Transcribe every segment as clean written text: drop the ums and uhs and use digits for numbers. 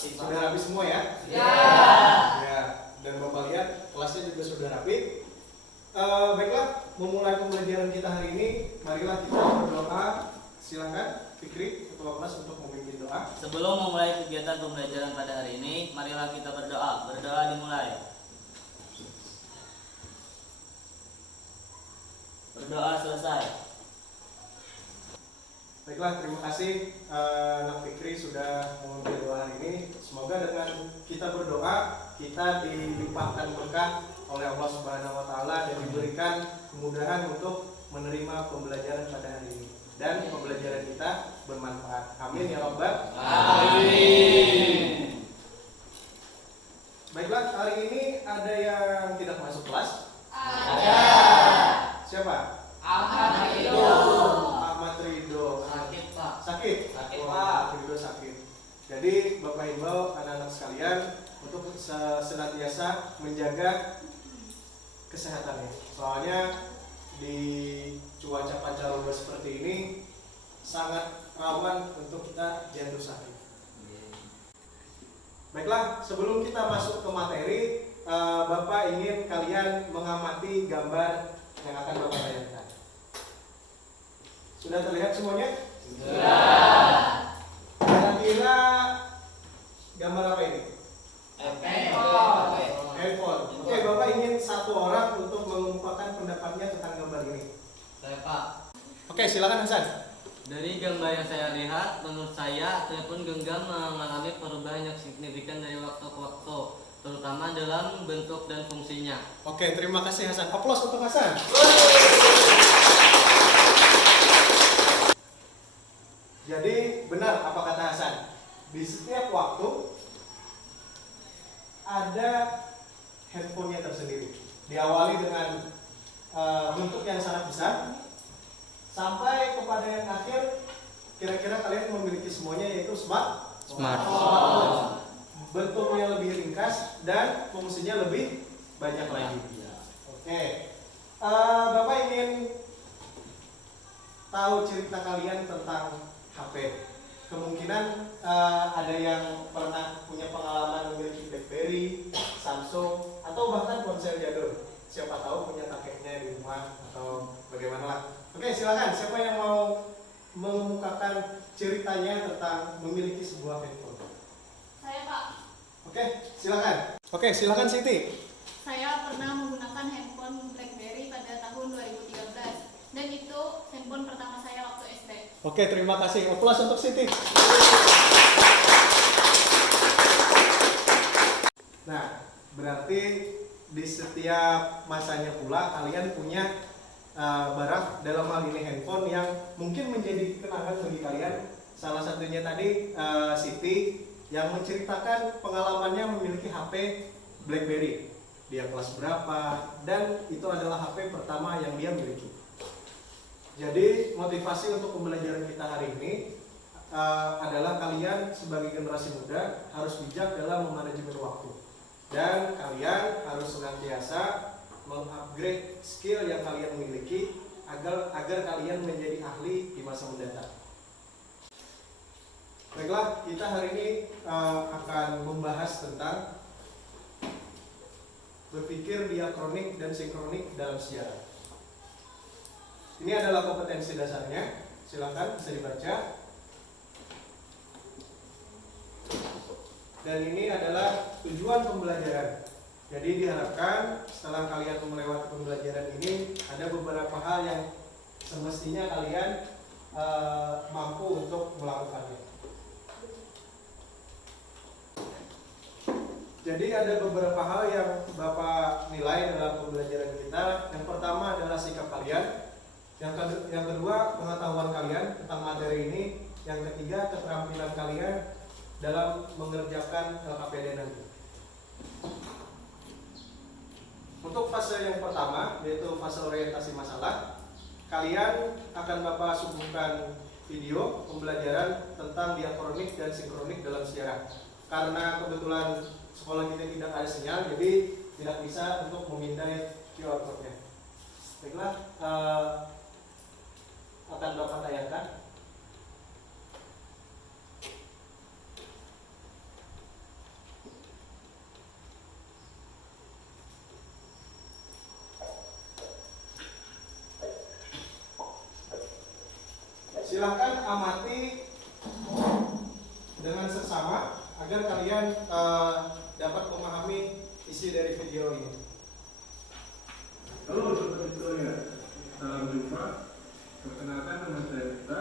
Sudah rapi semua ya? Ya. Ya. Dan Bapak lihat kelasnya juga sudah rapi. Baiklah, memulai pembelajaran kita hari ini, marilah kita berdoa. Silakan Fikri, Ketua Kelas untuk memimpin doa. Sebelum memulai kegiatan pembelajaran pada hari ini, marilah kita berdoa. Berdoa dimulai. Berdoa selesai. Baiklah, terima kasih Nak Fikri sudah memimpin doa hari ini. Semoga dengan kita berdoa, kita dilimpahkan berkah oleh Allah Subhanahu wa Ta'ala dan diberikan kemudahan untuk menerima pembelajaran pada hari ini. Dan pembelajaran kita bermanfaat. Amin ya Rabbal. Amin. Baiklah, hari ini ada yang tidak masuk kelas? Ada. Siapa? Ahmad Ridho. Ahmad Ridho. Sakit, Pak. Sakit? Sakit, Wah, Pak. Ahmad Ridho sakit. Jadi Bapak Ibu, anak-anak sekalian, untuk senantiasa menjaga kesehatannya. Soalnya di cuaca pancaroba seperti ini sangat rawan untuk kita jatuh sakit. Baiklah, sebelum kita masuk ke materi, Bapak ingin kalian mengamati gambar yang akan Bapak tayangkan. Sudah terlihat semuanya? Sudah. Kira-kira gambar apa ini? Handphone. Oke, Bapak ingin satu orang untuk mengungkapkan pendapatnya tentang gambar ini. Saya, Pak. Oke, silakan Hasan. Dari gambar yang saya lihat, menurut saya telepon genggam mengalami perubahan yang signifikan dari waktu ke waktu, terutama dalam bentuk dan fungsinya. Oke, terima kasih Hasan. Aplaus untuk Hasan. Jadi benar apa kata Hasan? Di setiap waktu ada handphonenya tersendiri. Diawali dengan bentuk yang sangat besar, sampai kepada yang akhir, kira-kira kalian memiliki semuanya, yaitu smartphone. Bentuknya lebih ringkas dan fungsinya lebih banyak lagi. Oke, Bapak ingin tahu cerita kalian tentang HP. Kemungkinan ada yang pernah punya pengalaman memiliki BlackBerry, Samsung, atau bahkan ponsel jadul. Siapa tahu punya kakeknya di rumah atau bagaimana lah. Oke, silakan. Siapa yang mau mengemukakan ceritanya tentang memiliki sebuah handphone? Saya, Pak. Oke, silakan. Oke, silakan Siti. Saya pernah menggunakan handphone BlackBerry pada tahun 2013 dan itu handphone pertama saya waktu SD. Oke, terima kasih. Aplaus untuk Siti. Nah, berarti di setiap masanya pula kalian punya barang, dalam hal ini handphone, yang mungkin menjadi kenangan bagi kalian. Salah satunya tadi Siti yang menceritakan pengalamannya memiliki HP BlackBerry. Dia kelas berapa dan itu adalah HP pertama yang dia miliki. Jadi motivasi untuk pembelajaran kita hari ini adalah kalian sebagai generasi muda harus bijak dalam memanajemen waktu. Dan kalian harus senantiasa mengupgrade skill yang kalian miliki agar kalian menjadi ahli di masa mendatang. Baiklah, kita hari ini akan membahas tentang berpikir diakronik dan sinkronik dalam sejarah. Ini adalah kompetensi dasarnya. Silakan bisa dibaca. Dan ini adalah tujuan pembelajaran. Jadi diharapkan setelah kalian melewati pembelajaran ini, ada beberapa hal yang semestinya kalian mampu untuk melakukannya. Jadi ada beberapa hal yang Bapak nilai dalam pembelajaran kita. Yang pertama adalah sikap kalian. Yang kedua, pengetahuan kalian tentang materi ini. Yang ketiga, keterampilan kalian dalam mengerjakan LKPD nanti. Untuk fase yang pertama, yaitu fase orientasi masalah, kalian akan Bapak suguhkan video pembelajaran tentang diakronik dan sinkronik dalam sejarah. Karena kebetulan sekolah kita tidak ada sinyal, jadi tidak bisa untuk memindai QR code-nya. Baiklah, akan Bapak tayangkan. Silahkan amati dengan seksama agar kalian dapat memahami isi dari video ini. Halo Sobat Historia, salam jumpa. Perkenalkan nama saya Rita.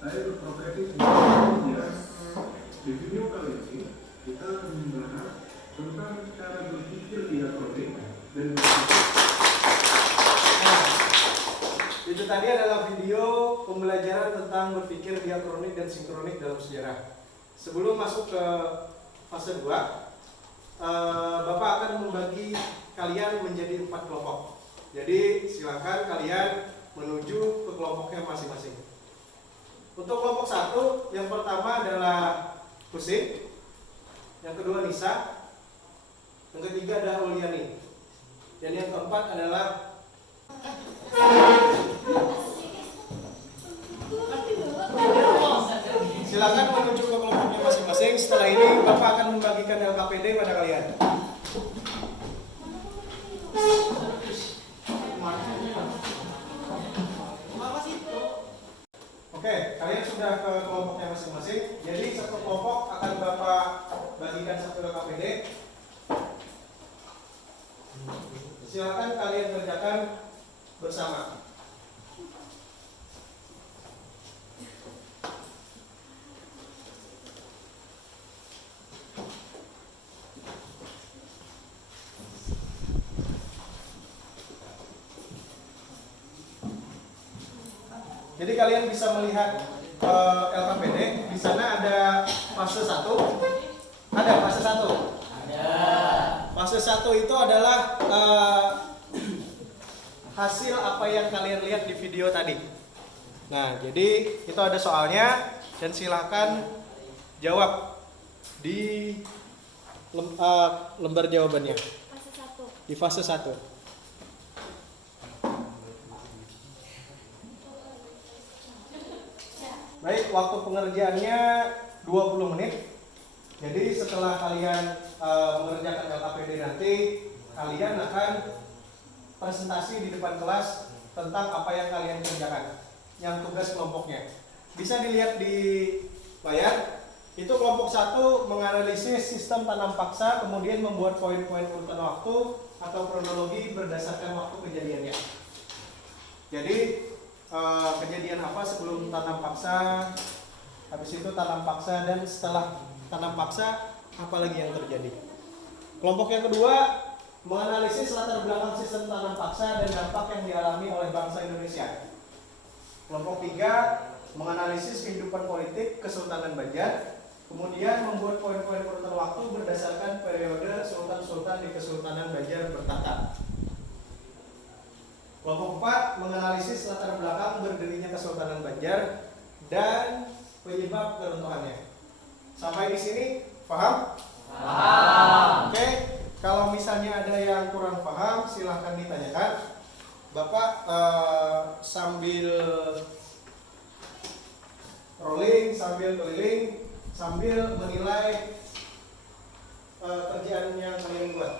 Saya berprofesi sebagai pengajar. Di video kali ini kita akan membahas tentang cara berpikir diakronik dan Itu tadi adalah video pembelajaran tentang berpikir diakronik dan sinkronik dalam sejarah. Sebelum masuk ke fase 2, Bapak akan membagi kalian menjadi 4 kelompok. Jadi silakan kalian menuju ke kelompoknya masing-masing. Untuk kelompok 1, yang pertama adalah Husin, yang kedua Nisa, yang ketiga adalah Uliani, dan yang keempat adalah silakan menuju ke kelompoknya masing-masing. Setelah ini Bapak akan membagikan LKPD pada kalian. Oke, kalian sudah ke kelompoknya masing-masing. Jadi satu kelompok akan Bapak bagikan satu LKPD. Silakan kalian kerjakan bersama. Jadi kalian bisa melihat LKPD. Di sana ada fase 1. Ada fase 1. Ada. Fase 1 itu adalah hasil apa yang kalian lihat di video tadi. Nah, jadi itu ada soalnya dan silakan jawab di lembar jawabannya. Fase 1. Di fase 1. Baik, waktu pengerjaannya 20 menit. Jadi setelah kalian mengerjakan LKPD nanti, kalian akan presentasi di depan kelas tentang apa yang kalian kerjakan, yang tugas kelompoknya. Bisa dilihat di layar. Itu kelompok 1 menganalisis sistem tanam paksa, kemudian membuat poin-poin urutan waktu atau kronologi berdasarkan waktu kejadiannya. Jadi kejadian apa sebelum tanam paksa, habis itu tanam paksa, dan setelah tanam paksa apa lagi yang terjadi. Kelompok yang kedua menganalisis latar belakang sistem tanam paksa dan dampak yang dialami oleh bangsa Indonesia. Kelompok 3 menganalisis kehidupan politik Kesultanan Banjar, kemudian membuat poin-poin urutan waktu berdasarkan periode sultan-sultan di Kesultanan Banjar bertahta. Kelompok 4 menganalisis latar belakang berdirinya Kesultanan Banjar dan penyebab keruntuhannya. Sampai di sini paham? Paham. Oke, kalau misalnya ada yang kurang paham silahkan ditanyakan. Bapak sambil rolling, sambil keliling, sambil menilai kerjaan yang kalian buat.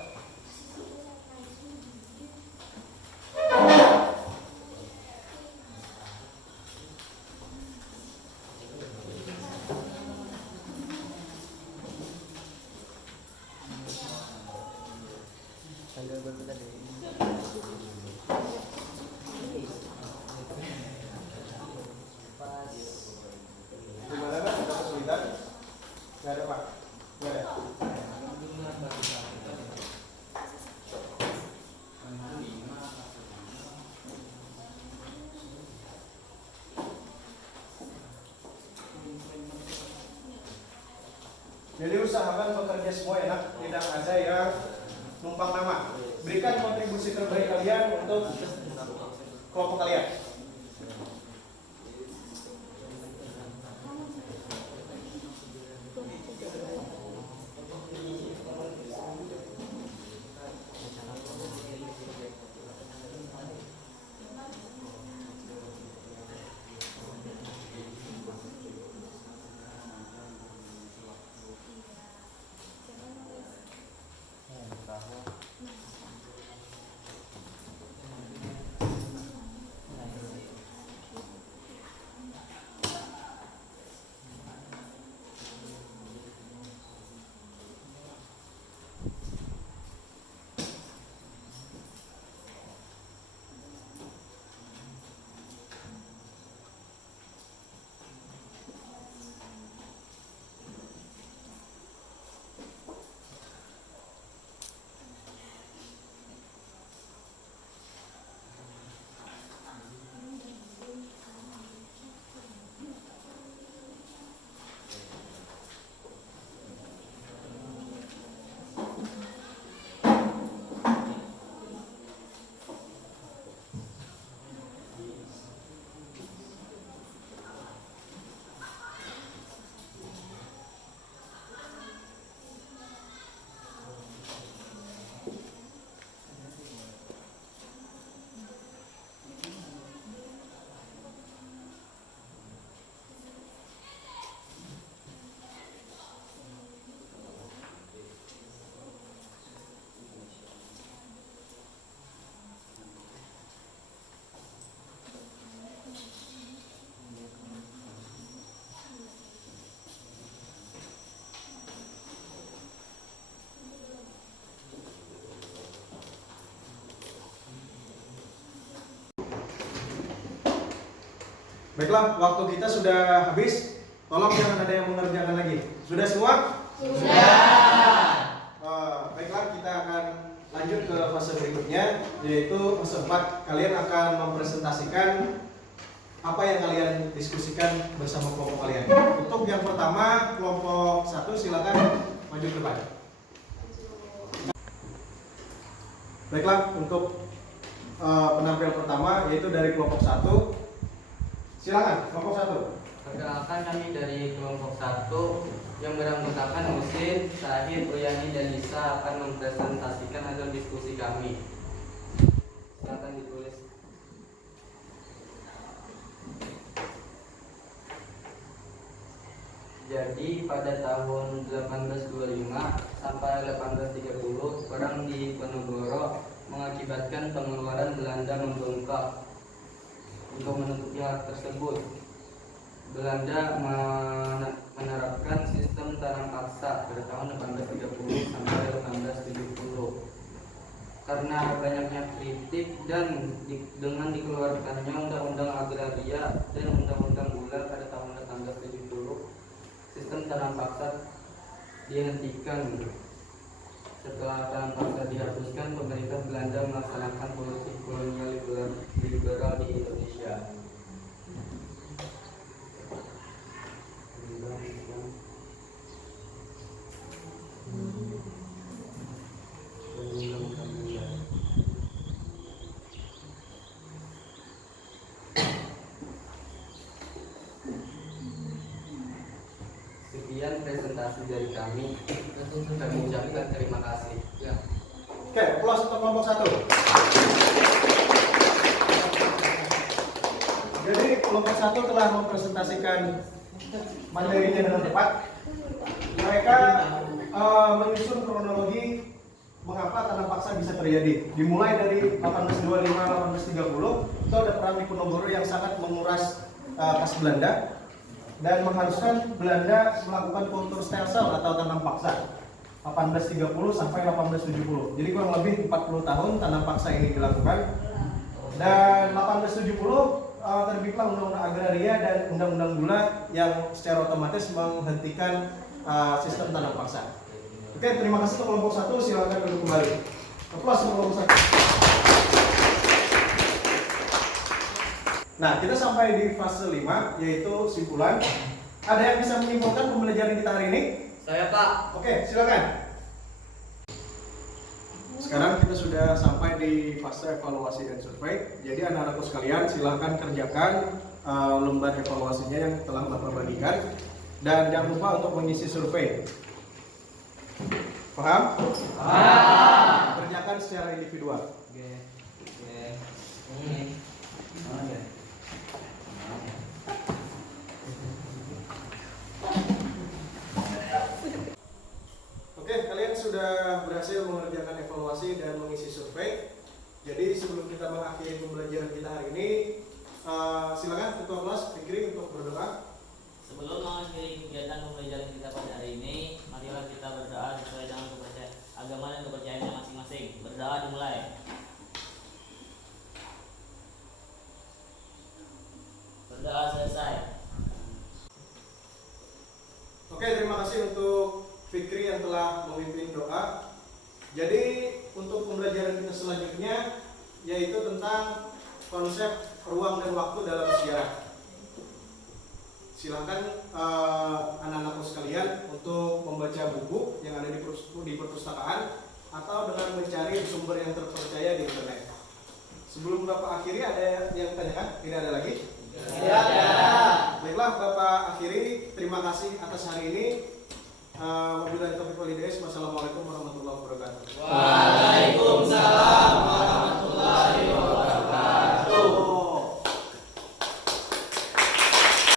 Gimana Pak? Ada kesulitan? Gak ada Pak? Gak ada? Jadi usahakan bekerja semua enak, tidak ada yang numpang nama. Berikan kontribusi terbaik kalian untuk kelompok kalian. Baiklah, waktu kita sudah habis. Tolong jangan ada yang mengerjakan lagi. Sudah semua? Baiklah, kita akan lanjut ke fase berikutnya, yaitu fase 4. Kalian akan mempresentasikan apa yang kalian diskusikan bersama kelompok kalian. Untuk yang pertama, kelompok 1 silakan maju ke depan. Baiklah, untuk penampil pertama yaitu dari kelompok 1. Silakan, kelompok 1. Perkenalkan, kami dari kelompok 1 yang beranggotakan Husin, Sahid, Uyani, dan Nisa akan mempresentasikan hasil diskusi kami. Silakan ditulis. Jadi pada tahun 1825 sampai 1830 perang di Ponorogo mengakibatkan pengeluaran Belanda membengkak. Untuk menutupi hal tersebut, Belanda menerapkan sistem tanam paksa pada tahun 1830 sampai 1870. Karena banyaknya kritik dan dengan dikeluarkannya Undang-Undang Agraria dan Undang-Undang Gula pada tahun 1870, sistem tanam paksa dihentikan. Setelah tanam paksa dihapuskan, pemerintah Belanda melaksanakan politik kolonial liberal di Indonesia. Sekian presentasi dari kami. Kami ucapkan terima kasih. Ya. Oke, aplaus untuk kelompok 1. Jadi kelompok 1 telah mempresentasikan materinya dengan tepat. Mereka menyusun kronologi mengapa tanam paksa bisa terjadi. Dimulai dari 1825-1830 itu ada perang di Ponorogo yang sangat menguras kas Belanda dan mengharuskan Belanda melakukan kultur stelsel atau tanam paksa 1830 sampai 1870. Jadi kurang lebih 40 tahun tanam paksa ini dilakukan. Dan 1870 terbitlah Undang-Undang Agraria dan Undang-Undang Gula yang secara otomatis menghentikan sistem tanam paksa. Oke, terima kasih untuk kelompok 1. Silakan duduk kembali. Aplaus untuk kelompok 1. Nah, kita sampai di fase 5, yaitu simpulan. Ada yang bisa menyimpulkan pembelajaran kita hari ini? Saya, Pak. Oke, silakan. Sekarang kita sudah sampai di fase evaluasi dan survei. Jadi anak-anakku sekalian silakan kerjakan lembar evaluasinya yang telah Bapak bagikan. Dan jangan lupa untuk mengisi survei. Paham? Paham. Kerjakan secara individual. Oke, kalian sudah berhasil mengerjakan evaluasi dan mengisi survei. Jadi sebelum kita mengakhiri pembelajaran kita hari ini, silakan Ketua Kelas Fikri untuk berdoa. Sebelum mengakhiri kegiatan pembelajaran kita pada hari ini, marilah kita berdoa sesuai dengan agama dan kepercayaannya masing-masing. Berdoa dimulai. Berdoa selesai. Oke, terima kasih untuk Fikri yang telah memimpin doa. Jadi untuk pembelajaran kita selanjutnya yaitu tentang konsep ruang dan waktu dalam sejarah. Silakan anak-anakku sekalian untuk membaca buku yang ada di perpustakaan atau dengan mencari sumber yang terpercaya di internet. Sebelum Bapak akhiri, ada yang tanyakan? Tidak ada lagi? Tidak ada. Baiklah, Bapak akhiri. Terima kasih atas hari ini. Wabillahi taufiq wal hidayah. Wassalamualaikum warahmatullahi wabarakatuh. Waalaikumsalam warahmatullahi wabarakatuh.